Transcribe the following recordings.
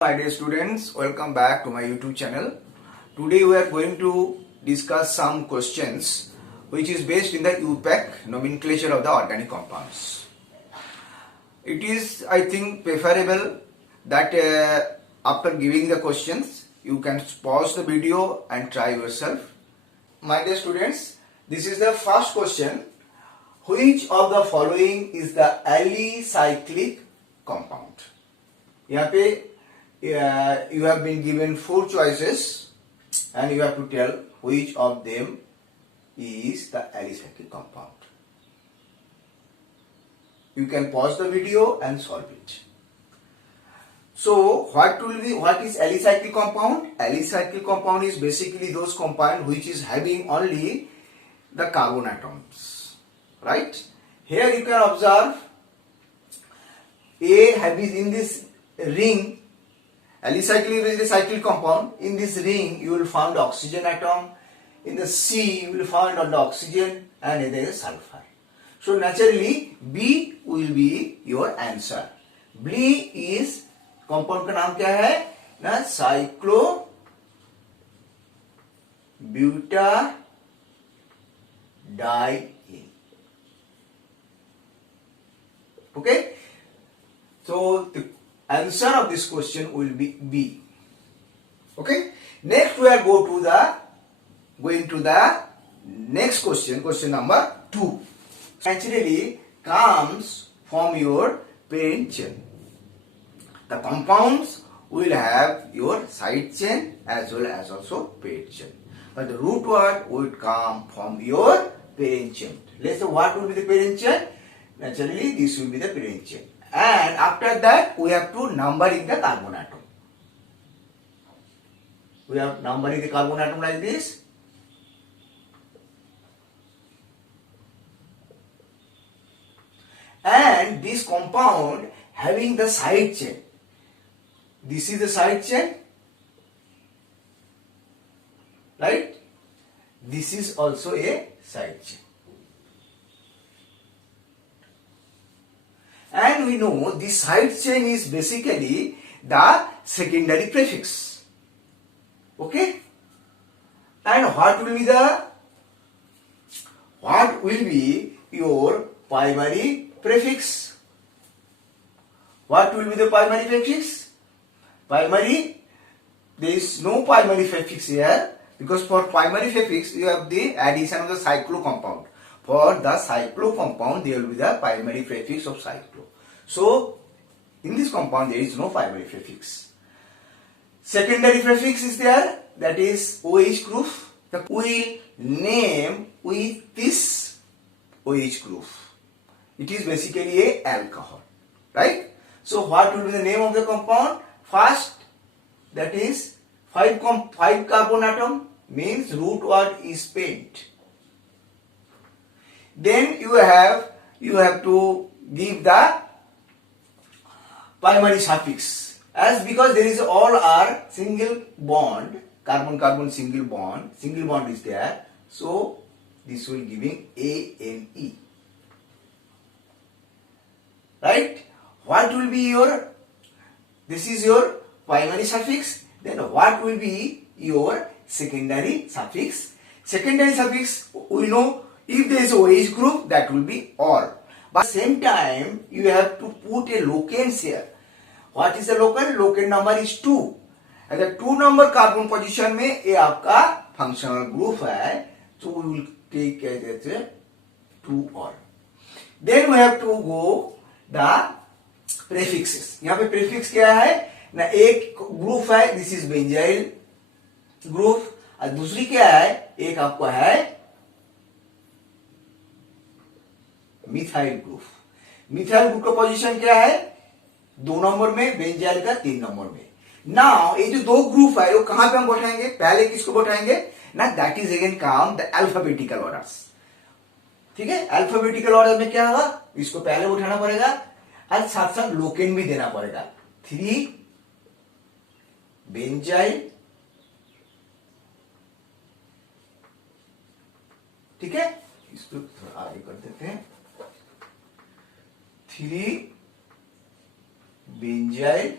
My dear students, welcome back to my YouTube channel. Today we are going to discuss some questions which is based in the UPAC nomenclature of the organic compounds. It is, I think, preferable that after giving the questions, you can pause the video and try yourself. My dear students, this is the first question. Which of the following is the alicyclic compound? यहाँ पे you have been given 4 choices and you have to tell which of them is the alicyclic compound. You can pause the video and solve it. So what is alicyclic compound? Alicyclic compound is basically those compound which is having only the carbon atoms, right? Here you can observe A having in this ring. Alicyclic is a cyclic compound. In this ring, you will find the oxygen atom. In the C, you will find on the oxygen, and there is sulfur. So naturally, B will be your answer. B is compound का नाम क्या है? ना cyclo butadiene. Okay. So the answer of this question will be B. Okay. Next we are going to the next question. Question number 2. Naturally comes from your parent chain. The compounds will have your side chain as well as also parent chain. But the root word would come from your parent chain. Let's say what will be the parent chain? Naturally this will be the parent chain. And after that, we have to numbering the carbon atom. We have numbering the carbon atom like this. And this compound having the side chain. This is the side chain. Right? This is also a side chain. And we know the side chain is basically the secondary prefix. Okay? And what will be your primary prefix? What will be the primary prefix? Primary, there is no primary prefix here because for primary prefix you have the addition of the cyclo compound. For the cyclo compound, there will be the primary prefix of cyclo. So, in this compound, there is no primary prefix. Secondary prefix is there, that is OH group. We name with this OH group. It is basically a alcohol, right? So, what will be the name of the compound? First, that is 5 carbon atom means root word is paint. Then you have to give the primary suffix as because there is all are single bond, carbon single bond is there, so this will giving ANE, right? What will be your, this is your primary suffix, then what will be your secondary suffix? Secondary suffix we know if there is a OH group, that will be all. But at the same time, you have to put a locans here. What is the locan? Locan number is 2. And the 2 number carbon position में ये आपका functional group है, so we will take as 2 all. Then we have to go the prefixes. यहाँ पे prefix क्या है? ना एक group है, this is benzyl group, और दूसरी क्या है? एक आपका है मिथाइल ग्रुप. मिथाइल ग्रुप का पोजीशन क्या है? 2 नंबर में, बेंजाइल का 3 नंबर में. नाउ ये जो 2 ग्रुप है वो कहां पे हम बैठाएंगे? पहले किसको बैठाएंगे ना? दैट इज अगेन काम द अल्फाबेटिकल ऑर्डर्स. ठीक है, अल्फाबेटिकल ऑर्डर में क्या होगा? इसको पहले उठाना पड़ेगा और साथ साथ लोकेन भी देना पड़ेगा. 3 बेंजाइल, ठीक है, इसको थोड़ा आगे कर देते हैं. 3 बेंजाइल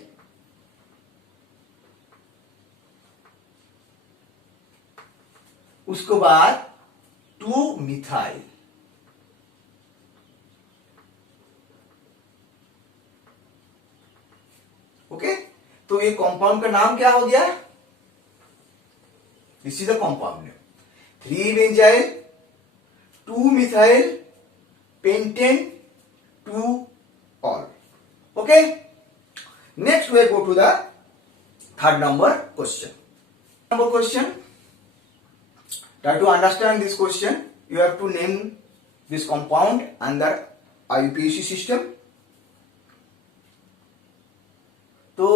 उसके बाद 2 मिथाइल, ओके। तो ये कंपाउंड का नाम क्या हो गया? This is the compound name, 3 benzyl 2 methyl pentene 2 ol, okay. Next we go to the third number question. Number question. Try to understand this question. You have to name this compound under IUPAC system. तो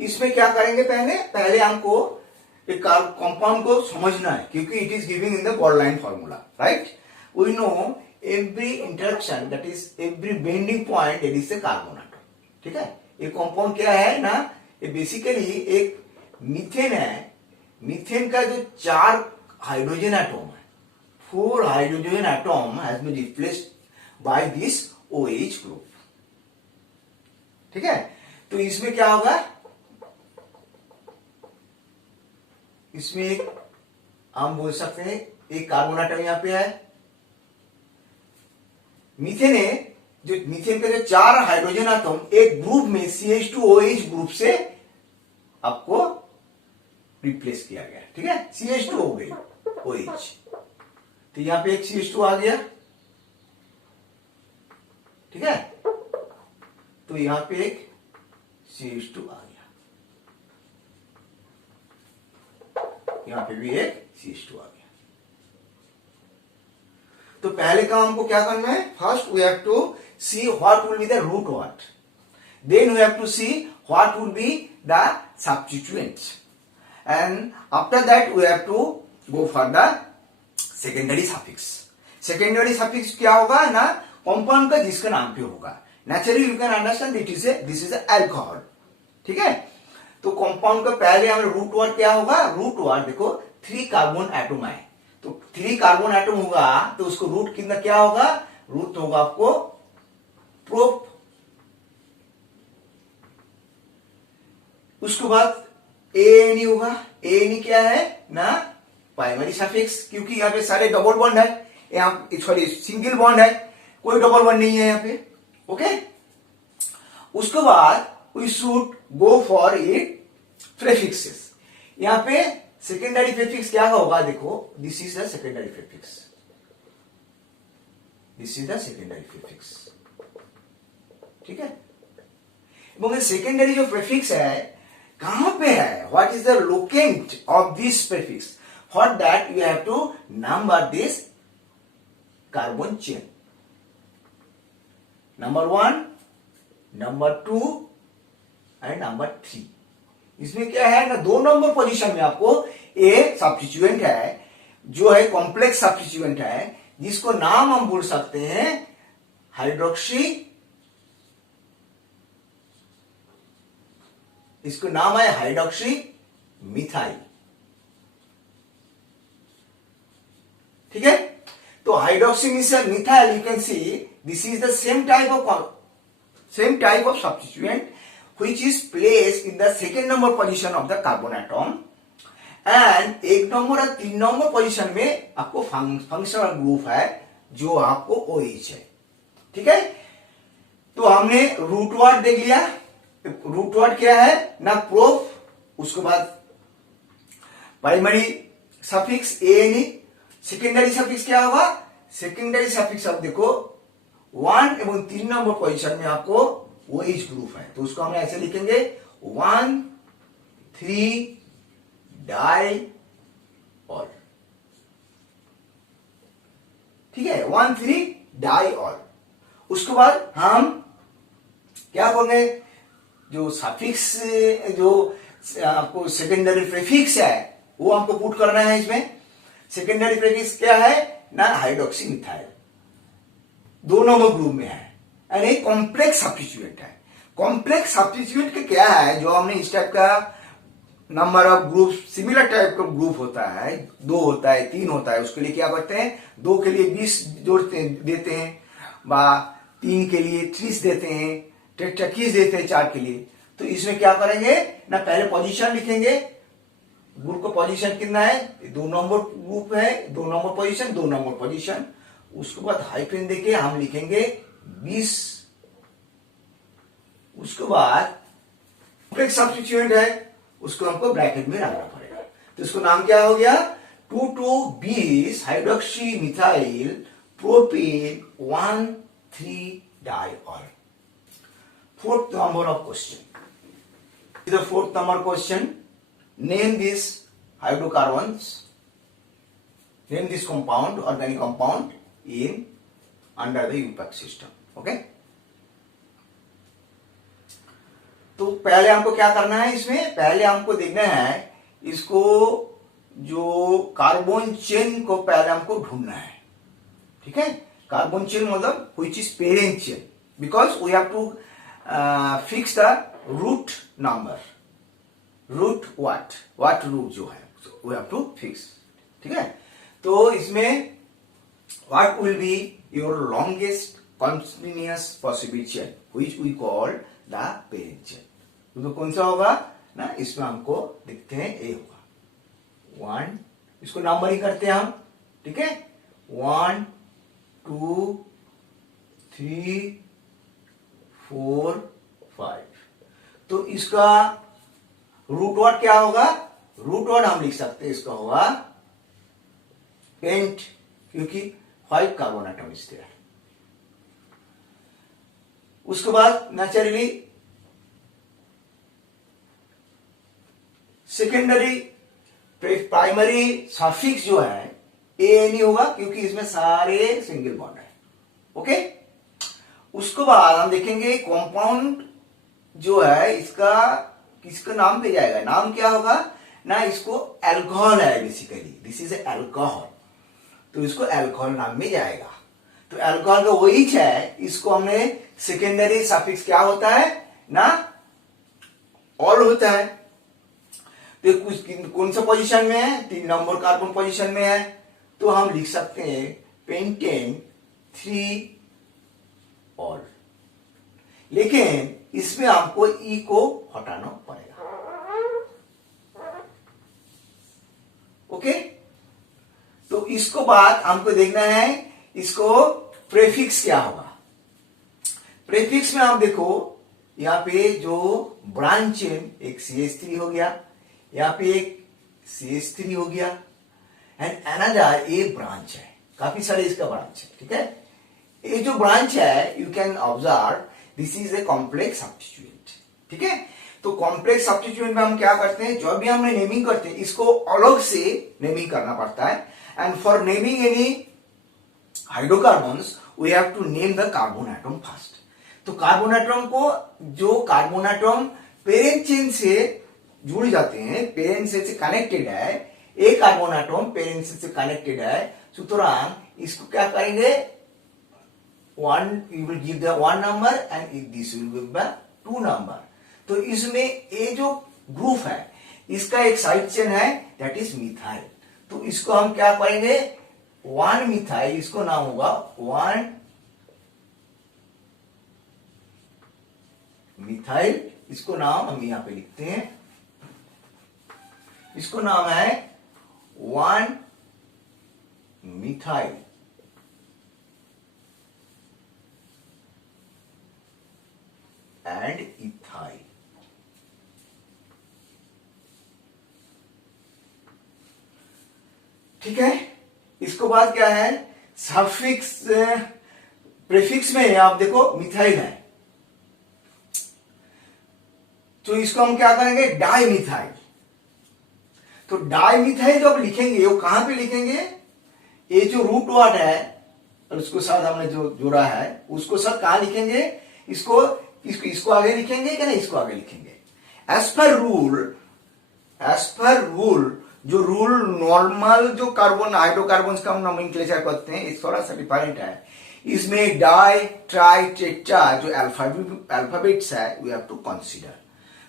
इसमें क्या करेंगे? पहले हमको एक compound को समझना है, क्योंकि it is giving in the borderline formula, right? We know every interaction, that is every bending point, that is the carbon atom, ठीक है। ये कंपाउंड क्या है ना, ये बेसिकली एक मीथेन है। मीथेन का जो 4 हाइड्रोजन एटम है, 4 hydrogen atom has been replaced by this OH group, ठीक है। तो इसमें क्या होगा? इसमें एक हम बोल सकते हैं एक कार्बन एटम यहां पे है। मीथेन है, जो मीथेन का जो 4 हाइड्रोजन एटम एक ग्रुप में CH2OH ग्रुप से आपको रिप्लेस किया गया, ठीक है। CH2 हो गई OH, तो यहां पे एक CH2 आ गया, ठीक है। तो यहां पे एक CH2 आ गया, यहां पे भी एक CH2 आ गया। तो पहले काम हमको क्या करना है? First we have to see what will be the root word, then we have to see what will be the substituent, and after that we have to go for the secondary suffix. Secondary suffix क्या होगा ना? Compound का जिसका नाम पे होगा। Naturally you can understand this is alcohol, ठीक है। तो कंपाउंड का पहले हमें रूट वर्ड क्या होगा? रूट वर्ड देखो 3 कार्बन एटम है, तो 3 कार्बन एटम होगा, तो उसको रूट कितना क्या होगा? रूट होगा आपको प्रोप। उसके बाद ANE होगा। ANE क्या है ना? प्राइमरी सफिक्स, क्योंकि यहां पे सारे डबल बॉन्ड है, यहां सॉरी सिंगल बॉन्ड है, कोई डबल बॉन्ड नहीं है यहां पे, ओके। उसके बाद we should go for it prefixes. यहां पे सेकेंडरी प्रीफिक्स क्या होगा? देखो, this is the secondary prefix, this is the secondary prefix, ठीक है। मगर सेकेंडरी जो प्रीफिक्स है कहां पे है? What is the locant of this prefix? For that you have to number this carbon chain, number 1, number 2 and number 3। इसमें क्या है ना, 2 नंबर पोजीशन में आपको एक सब्स्टिट्यूएंट है, जो है कॉम्प्लेक्स सब्स्टिट्यूएंट है, जिसको नाम हम बोल सकते हैं हाइड्रोक्सी, इसको नाम है हाइड्रोक्सी मिथाइल, ठीक है। तो hydroxy methyl, you can see this is the same type of substituent which is placed in the second number position of the carbon atom, and 1 number और 3 नंबर पोजीशन में आपको functional group है जो आपको OH है, ठीक है। तो हमने रूट वर्ड देख लिया। रूट वर्ड क्या है ना? प्रोफ। उसके बाद primary suffix ANE। Secondary suffix क्या होगा? सेकेंडरी सफिक्स आप देखो 1 एवं 3 नंबर पोजीशन में आपको OH ग्रुप है, तो उसको हम ऐसे लिखेंगे 1,3 डाई ऑल, ठीक है, 1,3 डाई ऑल। उसके बाद हम क्या करेंगे? जो सफिक्स, जो आपको सेकेंडरी प्रीफिक्स है वो हमको पुट करना है इसमें। सेकेंडरी प्रीफिक्स क्या है ना? हाइड्रोक्सी मिथाइल, 2 नंबर ग्रुप में है, यानी कॉम्प्लेक्स सब्स्टिट्यूएंट है। कॉम्प्लेक्स सब्स्टिट्यूएंट का क्या है? जो हमने इस टाइप का number of group, similar type का ग्रुप होता है, 2 होता है, 3 होता है, उसके लिए क्या करते हैं? 2 के लिए 20 जोड़ते देते हैं, 3 के लिए 30 देते हैं, 21 देते हैं 4 के लिए। तो इसमें क्या करेंगे ना? पहले पोजीशन लिखेंगे, ग्रुप का पोजीशन कितना है, 2 नंबर ग्रुप है, 2 नंबर पोजीशन, 2 नंबर पोजीशन। उसके बाद हाइफेन देके हम लिखेंगे 20। उसके बाद कॉम्प्लेक्स सब्स्टिट्यूएंट है, उसको हमको ब्रैकेट में रखना पड़ेगा। तो इसको नाम क्या हो गया, 2,2-20 hydroxy methyl propane 1,3-diol। Fourth number of question. The fourth number question. Name these hydrocarbons. Name this compound, organic compound in under the IUPAC system. Okay. तो पहले हमको क्या करना है, इसमें पहले हमको देखना है इसको जो कार्बन चेन को पहले हमको ढूंढना है। ठीक है, कार्बन चेन मतलब which is parent chain, because we have to fix the root number, root what root जो है we have to fix। ठीक है, तो इसमें what will be your longest continuous possible chain which we call the parent chain। तो कौन सा होगा ना, इसमें हमको देखते हैं ए होगा 1, इसको नंबरिंग करते हैं हम। ठीक है, 1 2 3 4 5। तो इसका रूट वर्ड क्या होगा, रूट वर्ड हम लिख सकते हैं इसका होगा पेंट, क्योंकि 5 कार्बन एटम इज देयर। उसके बाद नेचुरली सेकेंडरी प्राइमरी सफिक्स जो है ए नहीं होगा, क्योंकि इसमें सारे सिंगल बॉन्ड है। ओके, उसके बाद हम देखेंगे कंपाउंड जो है इसका किसका नाम पे जाएगा, नाम क्या होगा ना, इसको अल्कोहल है बेसिकली, दिस इज अल्कोहल, तो इसको अल्कोहल नाम में जाएगा। तो अल्कोहल का वही है, इसको हमने सेकेंडरी सफिक्स क्या होता है ना, ऑल होता है। तो कुछ कौन सा पोजीशन में है, 3 नंबर कार्बन पोजीशन में है, तो हम लिख सकते हैं पेंटेन 3 ऑल। लेकिन इसमें हमको ई को हटाना पड़ेगा। ओके, तो इसको बाद हमको देखना है इसको प्रेफिक्स क्या होगा। प्रेफिक्स में आप देखो यहां पे जो ब्रांच चेन एक CH3 हो गया, यहां पे एक CH3 हो गया, एंड अनदर ए ब्रांच है, काफी सारे इसका ब्रांच है। ठीक है, ये जो ब्रांच है you can observe this is a complex substituent. ठीक है, तो कॉम्प्लेक्स सब्स्टिट्यूएंट में हम क्या करते हैं, जो भी हमने नेमिंग करते हैं इसको अलग से नेमिंग करना पड़ता है। And for naming any hydrocarbons we have to name the carbon atom first. तो कार्बन एटम को, जो कार्बन एटम पेरेंट चेन से जुड़ जाते हैं, पेरेंट से कनेक्टेड है, एक कार्बन एटम पेरेंट से कनेक्टेड है, सुतरां इसको क्या करेंगे, 1 you will give the 1 number and this will give the 2 number। तो इसमें ये जो ग्रुप है इसका एक साइड चेन है दैट इज मिथाइल। तो इसको हम क्या करेंगे, 1 मिथाइल, इसको नाम होगा 1 मिथाइल, इसको नाम हम यहां पे लिखते हैं, इसको नाम है 1 मिथाइल एंड इथाइल। ठीक है, इसको बाद क्या है, सफिक्स प्रीफिक्स में आप देखो मिथाइल है, तो इसको हम क्या करेंगे, डाई मिथाइल। तो डाई मिथाइल जब लिखेंगे वो कहां पे लिखेंगे, ये जो रूट वर्ड है और उसको साथ हमने जो जोड़ा है उसको साथ कहां लिखेंगे, इसको आगे लिखेंगे कि नहीं, इसको आगे लिखेंगे। एज पर रूल जो रूल नॉर्मल जो कार्बन हाइड्रोकार्बन का हम नोमेनक्लेचर करते हैं इस थोड़ा सा डिफरेंट है। इसमें डाई ट्राई टेट्रा जो अल्फाबेट्स है वी हैव टू कंसीडर।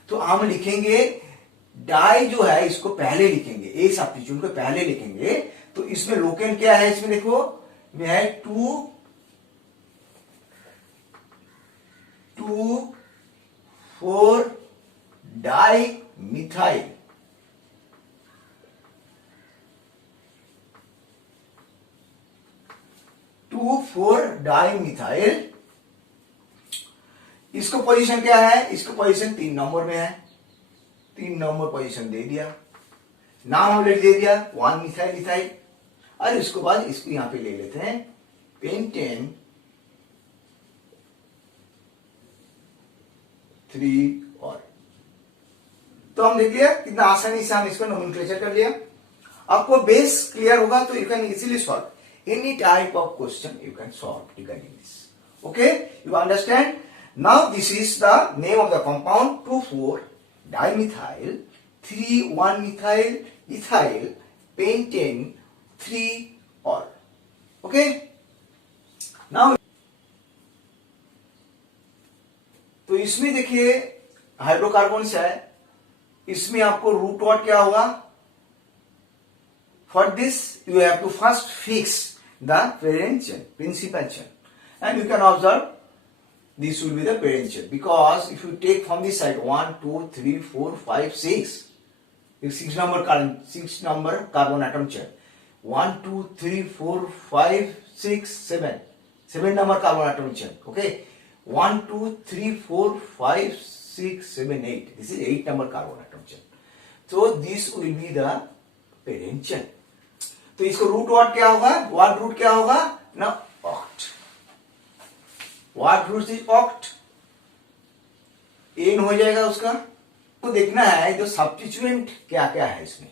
तो हम लिखेंगे डाई जो है इसको पहले लिखेंगे, ए सब्स्टिट्यूएंट को पहले लिखेंगे। तो इसमें लोकेन क्या है, इसमें देखो में है 2,4 डाई मिथाइल 2,4 डाइमिथाइल। इसको पोजीशन क्या है, इसको पोजीशन 3 नंबर में है, 3 नंबर पोजीशन दे दिया, नाम ऑलरेडी दे दिया 1 मिथाइल इथाइल। और इसके बाद इसको यहां पे ले लेते हैं पेंटेन 3 और। तो हम देख लिया कितना आसानी से हम इसको नोमेनक्लेचर कर लिया। आपको बेस क्लियर होगा तो you can easily solve any type of question, you can solve regarding this. Okay, you understand? Now this is the name of the compound 2,4 dimethyl 3,1 methyl ethyl pentane 3 और। Okay, now तो इसमें देखिए hydrocarbon है, इसमें आपको root word क्या होगा? For this you have to first fix the parent chain, principal chain, and you can observe this will be the parent chain, because if you take from this side 1 2 3 4 5 6, it's 6 number carbon atom chain, 1 2 3 4 5 6 7 number carbon atom chain. Okay, 1 2 3 4 5 6 7 8, this is 8 number carbon atom chain. So this will be the parent chain. तो इसको root word क्या होगा? Word root क्या होगा ना? Oct. What root is oct? Ane हो जाएगा उसका। तो देखना है जो सब्स्टिट्यूएंट क्या क्या है इसमें।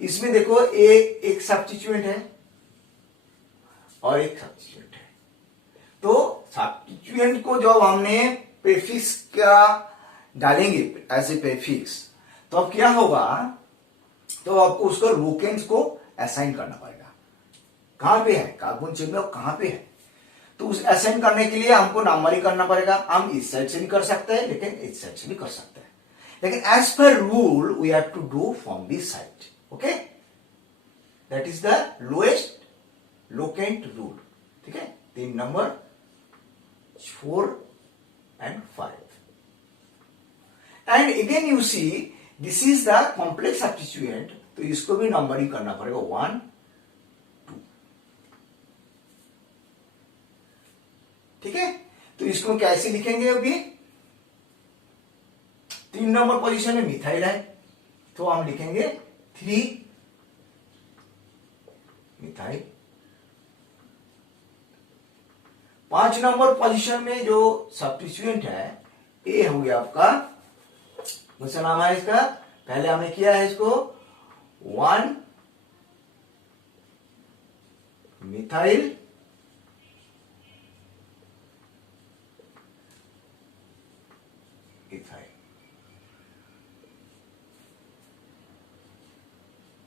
इसमें देखो एक सब्स्टिट्यूएंट है और एक सब्स्टिट्यूएंट है। तो सब्स्टिट्यूएंट को जब हमने प्रीफिक्स क्या डालेंगे एज ए प्रीफिक्स, तो अब क्या होगा, तो आपको उसको लोकेंट्स को असाइन करना पड़ेगा। कहां पे है कार्बन चेन में, कहां पे है, तो उस असाइन करने के लिए हमको नंबरिंग करना पड़ेगा। हम इस साइड से भी कर सकते हैं, लेकिन इस साइड से भी कर सकते हैं, लेकिन as per rule we have to do from this side. Okay, that is the lowest locant rule. ठीक है, 3 number 4 and 5, and again you see this is the complex substituent, तो इसको भी नंबरिंग करना पड़ेगा 1 2। ठीक है, तो इसको कैसे लिखेंगे? अभी 3 नंबर पोजीशन में मिथाइल है, तो हम लिखेंगे 3 मिथाइल। 5 नंबर पोजीशन में जो सब्स्टिट्यूएंट है ए हो गया आपका, दूसरा नाम है इसका, पहले हमने किया है इसको 1 मिथाइल इथाइल,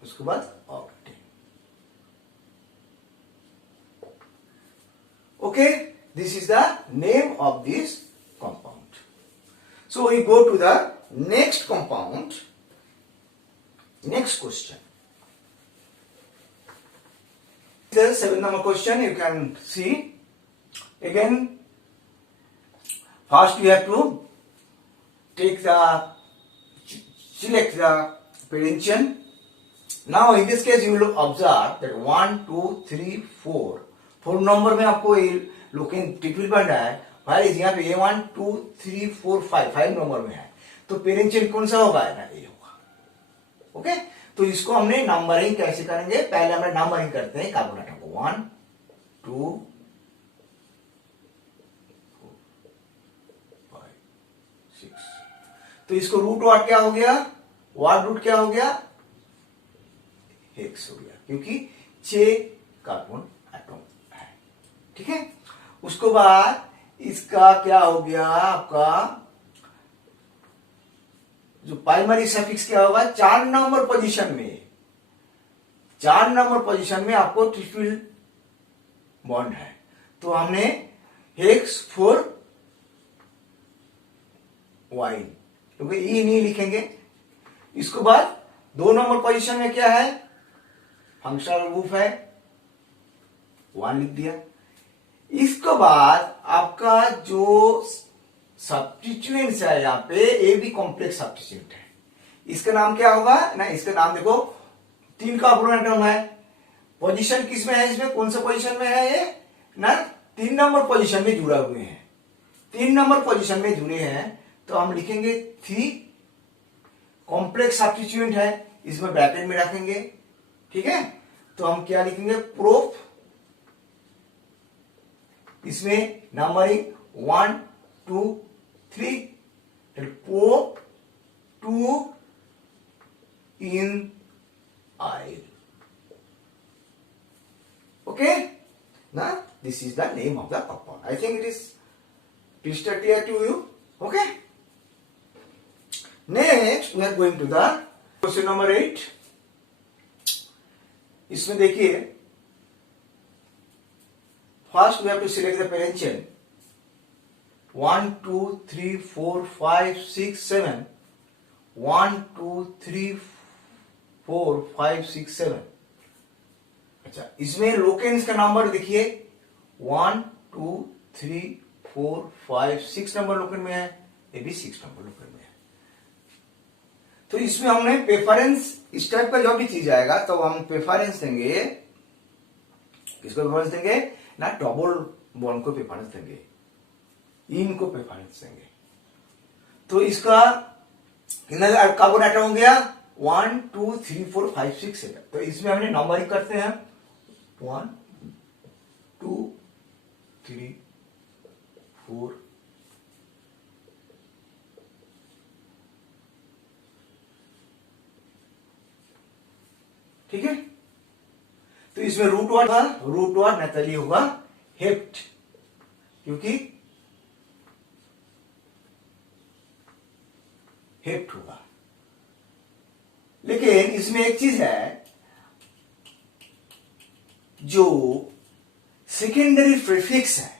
उसके बाद octane. Okay, this is the name of this compound. So we go to the next compound, next question. The 7th number question, you can see again. First you have to select the parent chain. Now in this case you will observe that 1 2 3 4 number में आपको locant triple bond है, भाई यहाँ पे A1 2 3 4 5 number में है, तो parent chain कौन सा होगा ना? ए होगा। ओके, तो इसको हमने नंबरिंग कैसे करेंगे? पहले हमने नंबरिंग करते हैं कार्बन एटम को 1 2 4 5 6। तो इसको रूट वर्ड क्या हो गया? वर्ड रूट क्या हो गया? हेक्स हो गया, क्योंकि 6 कार्बन एटम है। ठीक है, उसके बाद इसका क्या हो गया आपका, जो प्राइमरी सफिक्स क्या होगा? 4 नंबर पोजीशन में, 4 नंबर पोजीशन में आपको ट्रिपल बॉन्ड है, तो हमने हेक्स 4 वाइन, क्योंकि ई नहीं लिखेंगे। इसके बाद 2 नंबर पोजीशन में क्या है? फंक्शनल ग्रुप है, 1 लिख दिया। इसके बाद आपका जो सब्स्टिट्यूएंट्स है यहाँ पे, ए भी कॉम्प्लेक्स सब्स्टिट्यूएंट है। इसका नाम क्या होगा ना? इसका नाम देखो, 3 कार्बन एटम है, पोजीशन किस में है? इसमें कौन सा पोजीशन में है? ये ना 3 नंबर पोजीशन में जुड़ा हुए हैं, 3 नंबर पोजीशन में जुड़े हैं, तो हम लिखेंगे 3 कॉम्प्लेक्स सब्स्टिट्यूएंट है, इसमें ब्रैकेट में रखेंगे, ठीक है। तो हम क्या लिखेंगे, प्रूफ, इसमें numbering 1 2 3, proof 2 in oil. Okay, now this is the name of the compound. I think it is crystal clear to you. Okay, next we are going to the question number 8. इसमें देखिए, first we have to select the parent chain 1 2 3 4 5 6 7, 1 2 3 4 5 6 7। अच्छा, इसमें लोकेंस का number देखिए 1 2 3 4 5 6 number Loken में है, ये भी 6 नंबर लोकेन में है। तो इसमें हमने प्रेफरेंस, इस टाइप का जो भी चीज आएगा तो हम प्रेफरेंस देंगे, किसको प्रेफरेंस देंगे ना, डबल बॉन्ड को प्रेफरेंस देंगे, इनको प्रेफरेंस देंगे। तो इसका कार्बन एटम हो गया 1 2 3 4 5 6 7। तो इसमें हमने नंबरिंग करते हैं 1 2 3 4 ठीक है। तो इसमें रूट वर्ड था, रूट वर्ड नैतली होगा हेप्ट, क्योंकि हेप्ट होगा। लेकिन इसमें एक चीज है, जो सेकेंडरी प्रीफिक्स है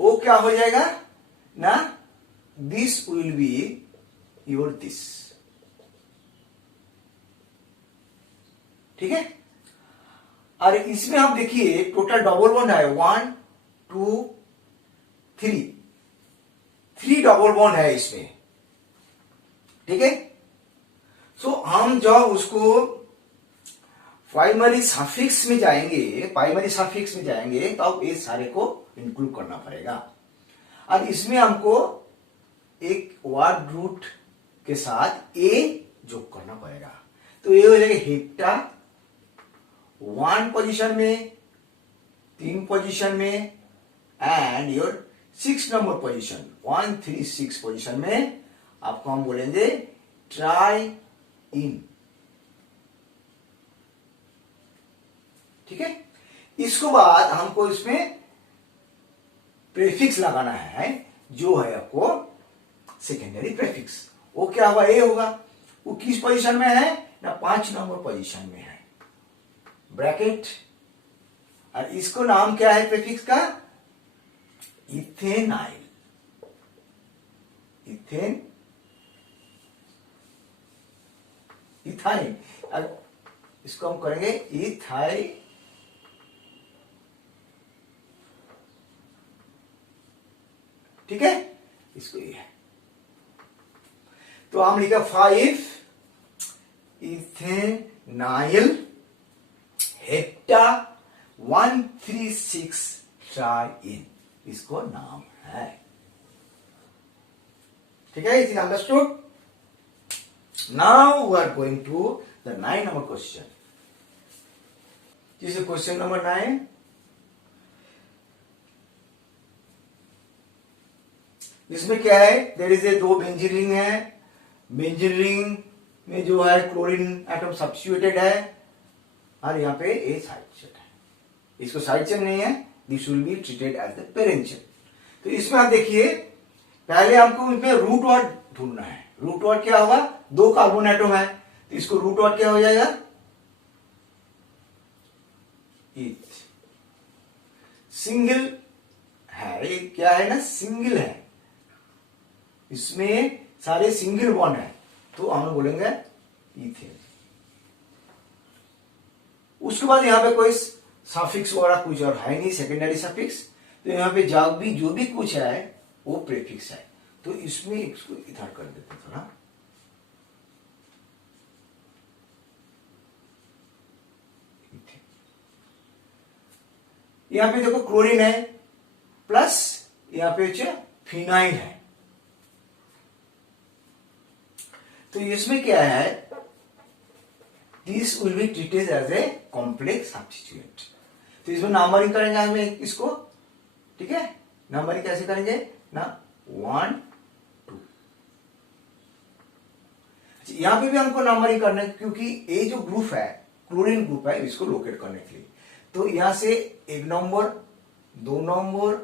वो क्या हो जाएगा ना, this will be your this, ठीक है। और इसमें आप देखिए टोटल डबल बॉन्ड है 1 2 3 डबल बॉन्ड है इसमें, ठीक है। सो हम जब उसको प्राइमरी सफिक्स में जाएंगे, प्राइमरी सफिक्स में जाएंगे तो अब ये सारे को इंक्लूड करना पड़ेगा। अब इसमें हमको एक वर्ड रूट के साथ ए जोड़ करना पड़ेगा। तो ये हो जाएगा हेप्टा 1 पोजीशन में, 3 पोजीशन में, and your 6 number position 1 3 6 position में आपको हम बोलेंगे ट्राई इन, ठीक है। इसको बाद हमको इसमें प्रीफिक्स लगाना है, जो है आपको सेकेंडरी प्रीफिक्स। वो क्या होगा, ए होगा। वो किस पोजीशन में है ना, 5 नंबर पोजीशन में है, ब्रैकेट। और इसको नाम क्या है प्रीफिक्स का, इथेनाइल, इथेन इथाइल। अब इसको हम करेंगे इथाइल, ठीक है। इसको ये है, तो हम लिखा 5 इथेनाइल हेप्टा 136 ट्राइन, इसको नाम है, ठीक है। Is understood. Now we are going to the 9 number question. This is question number 9। इसमें क्या है, there is a 2 benzene ring है, बेंजीन रिंग में जो है क्लोरीन एटम सब्स्टिट्यूटेड है, और यहाँ पे ए साइड चेन है। इसको साइड चेन नहीं है, this will be treated as the parent chain. तो इसमें आप देखिए, पहले हमको इसमें रूट वर्ड ढूंढना है। रूट वर्ड क्या होगा, 2 कार्बन एटम है, तो इसको रूट वर्ड क्या हो जाएगा, इथ। सिंगल है, ये क्या है ना, सिंगल है, इसमें सारे सिंगल बॉन्ड है, तो हम बोलेंगे इथेन। उसके बाद यहां पे कोई सफिक्स वगैरह कुछ और है नहीं, सेकेंडरी सफिक्स। तो यहां पे जो भी कुछ है वो प्रीफिक्स है। तो इसमें इसको इधर कर देते थोड़ा, यहाँ पे देखो क्लोरीन है प्लस यहाँ पे फिनाइल है। तो इसमें क्या है, this will be treated as a complex substituent. तो इसमें नंबरिंग करेंगे हमें इसको, ठीक है। नंबरिंग कैसे करेंगे ना, 1 2। यहां पे भी हमको नंबरिंग करना है क्योंकि ये जो ग्रुप है क्लोरीन ग्रुप है, इसको लोकेट करने के लिए। तो यहां से 1 नंबर 2 नंबर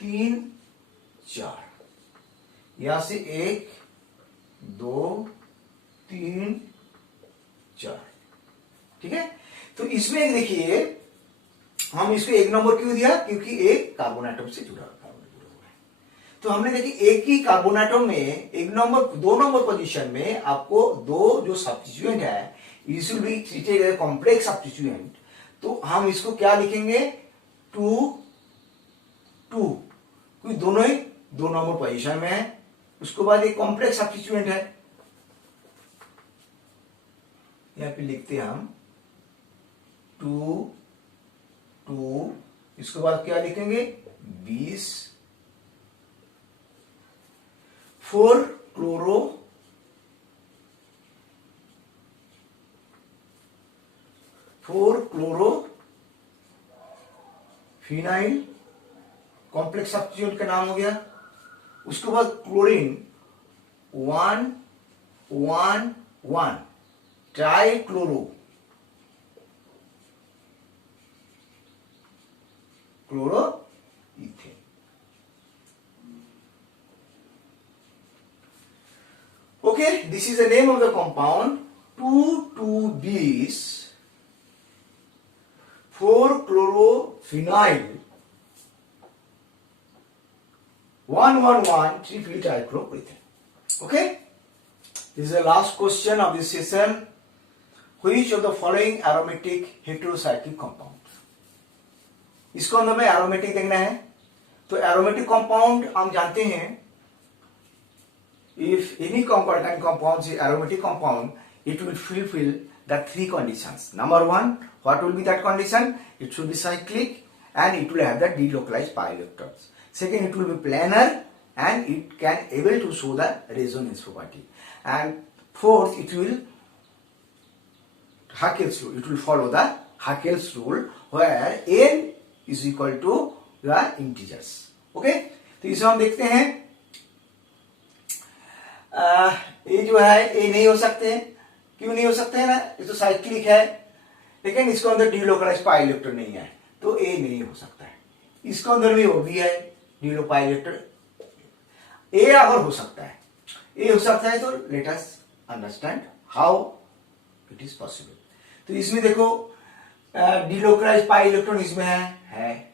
3 4, यहां से 1 2 3 4, ठीक है। तो इसमें देखिए हम इसको 1 नंबर क्यों दिया, क्योंकि एक कार्बन एटम से जुड़ा हुआ है। तो हमने देखिए एक ही कार्बन एटम में 1 नंबर 2 नंबर पोजीशन में आपको दो जो सब्स्टिट्यूएंट है, it will be treated as complex substituent. तो हम इसको क्या लिखेंगे, 2 2, क्योंकि दोनों ही 2 नंबर पोजीशन में है। उसके बाद एक कॉम्प्लेक्स सब्स्टिट्यूएंट है, यहां पे लिखते हैं हम 2 2, इसके बाद क्या लिखेंगे 20, 4 chloro 4 chloro phenyl, complex substituent का नाम हो गया। उसके बाद chlorine 1 1 1 try chloro ethane. Okay, this is the name of the compound 2,2-bis 4-chlorophenyl 1,1,1 triphenyltrichloroethane. Okay, this is the last question of this session. Which of the following aromatic heterocyclic compound? इसको अंदर में aromatic देखना है। तो aromatic compound हम जानते हैं, if any compound is aromatic compound, it will fulfill the 3 conditions. Number 1, what will be that condition? It should be cyclic and it will have the delocalized pi electrons. Second, it will be planar and it can able to show the resonance property. And fourth, it will Haeckel's rule. It will follow the Haeckel's rule where n is equal to the integers. Okay, तो इसे हम देखते हैं। ये जो है ये नहीं हो सकते हैं, क्यों नहीं हो सकते हैं ना, ये तो साइक्लिक है, लेकिन इसको अंदर डीलोकलाइज्ड पाई इलेक्ट्रॉन नहीं है, तो ए नहीं हो सकता है। इसको अंदर भी वो भी है डीलो पाई इलेक्ट्रॉन, ए अगर हो सकता है, ए हो सकता है, तो let us understand how it is possible. तो इसमें देखो डीलोकलाइज्ड पाई इलेक्ट्रॉन इसमें है,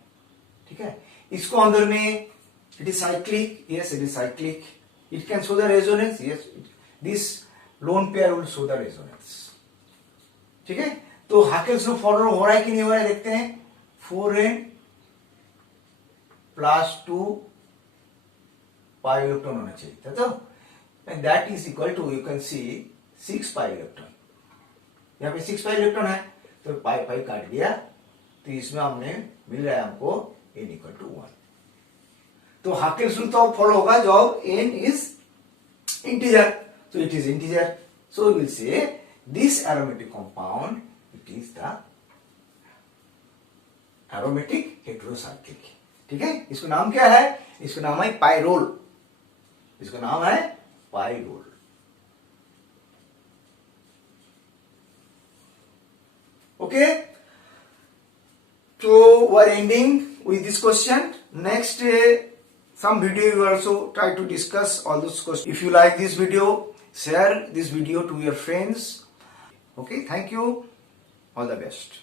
ठीक है। इसको अंदर में it is cyclic, yes it is cyclic, it can show the resonance, yes this lone pair will show the resonance, ठीक है। तो हाकेल्स रूल फॉलो हो रहा है कि नहीं हो रहा है, देखते हैं। 4n + 2 पाई इलेक्ट्रॉन होना चाहिए था, तो that is equal to you can see 6 pi electron, यहाँ पे 6 पाई इलेक्ट्रॉन है, तो पाई पाई काट दिया, तो इसमें हमने मिल रहा है हमको n = 1। तो हाकेल्स रूल तो फॉलो होगा जब n is integer, so it is integer, so we will say this aromatic compound, it is the aromatic heterocyclic, ठीक है। इसको नाम क्या है, इसको नाम है पाइरोल, इसका नाम है pyrrole. Okay, so we are ending with this question. Next some video we will also try to discuss all those questions. If you like this video, share this video to your friends. Okay, thank you, all the best.